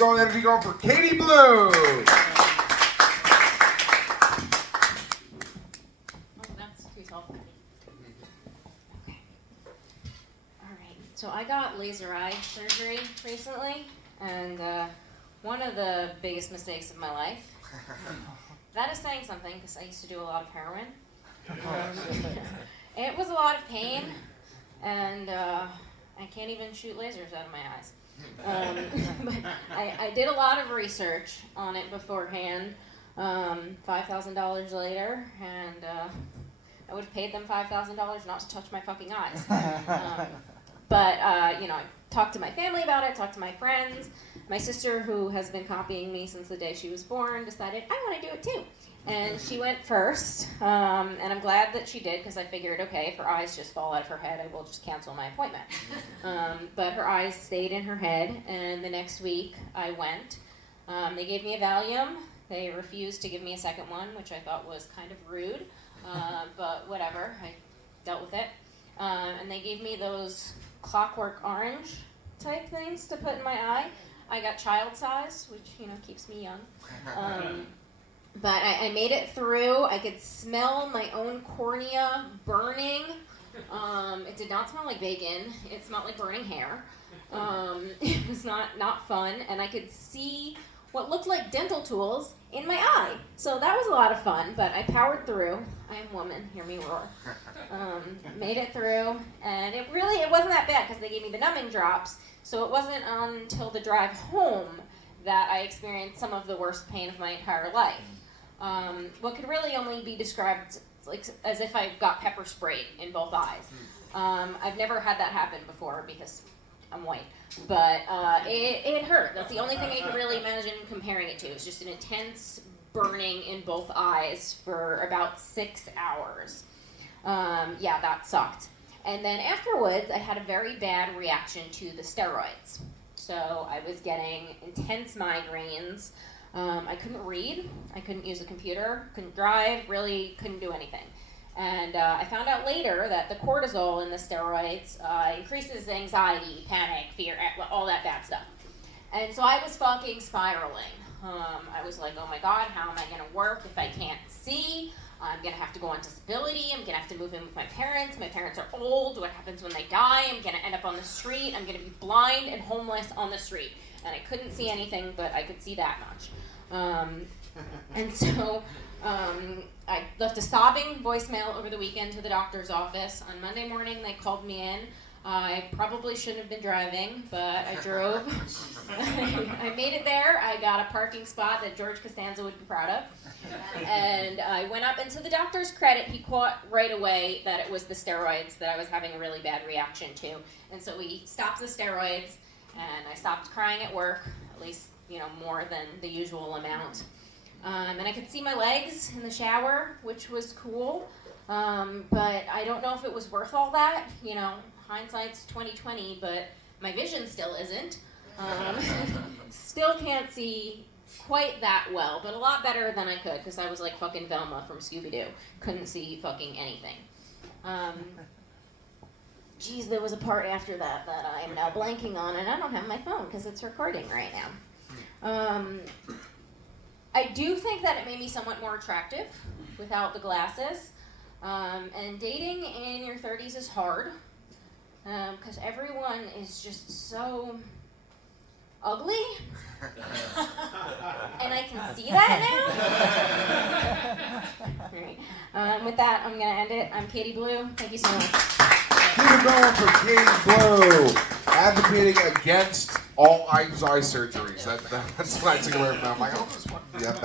Energy going for Katie Blue. So I got laser eye surgery recently, and one of the biggest mistakes of my life. That is saying something, because I used to do a lot of heroin. It was a lot of pain, and I can't even shoot lasers out of my eyes. But I did a lot of research on it beforehand, $5,000 later, and I would have paid them $5,000 not to touch my fucking eyes. But I talked to my family about it, talked to my friends. My sister, who has been copying me since the day she was born, decided, I want to do it too. And she went first, and I'm glad that she did, because I figured, okay, if her eyes just fall out of her head, I will just cancel my appointment. But her eyes stayed in her head, and the next week I went. They gave me a Valium. They refused to give me a second one, which I thought was kind of rude, but whatever, I dealt with it. And they gave me those Clockwork Orange type things to put in my eye. I got child size, which keeps me young. But I made it through. I could smell my own cornea burning. It did not smell like bacon. It smelled like burning hair. It was not fun, and I could see what looked like dental tools in my eye. So that was a lot of fun, but I powered through. I am woman, hear me roar. Made it through, and it wasn't that bad, because they gave me the numbing drops, so it wasn't until the drive home that I experienced some of the worst pain of my entire life. What could really only be described as if I got pepper sprayed in both eyes. I've never had that happen before, because I'm white, but it hurt. That's the only thing I could really imagine comparing it to. It's just an intense burning in both eyes for about 6 hours. Yeah, that sucked. And then afterwards, I had a very bad reaction to the steroids. So I was getting intense migraines. I couldn't read. I couldn't use a computer. Couldn't drive. Really couldn't do anything. And I found out later that the cortisol in the steroids increases anxiety, panic, fear, all that bad stuff. And so I was fucking spiraling. I was like, oh my God, how am I going to work if I can't see? I'm going to have to go on disability. I'm going to have to move in with my parents. My parents are old. What happens when they die? I'm going to end up on the street. I'm going to be blind and homeless on the street. And I couldn't see anything, but I could see that much. And so I left a sobbing voicemail over the weekend to the doctor's office. On Monday morning, they called me in. I probably shouldn't have been driving, but I drove. I made it there. I got a parking spot that George Costanza would be proud of. And I went up, and to the doctor's credit, he caught right away that it was the steroids that I was having a really bad reaction to. And so we stopped the steroids, and I stopped crying at work, at least, more than the usual amount. And I could see my legs in the shower, which was cool. But I don't know if it was worth all that. Hindsight's 20/20, but my vision still isn't. Still can't see quite that well, but a lot better than I could, because I was like fucking Velma from Scooby-Doo. Couldn't see fucking anything. Geez, there was a part after that I am now blanking on, and I don't have my phone because it's recording right now. I do think that it made me somewhat more attractive without the glasses. And dating in your 30s is hard, because everyone is just so ugly. And I can see that now. All right. With that, I'm going to end it. I'm Katie Blue. Thank you so much. Keep it going for Katie Blue, advocating against all eye surgeries. That's what I took away from that. I'm like, oh, this fucking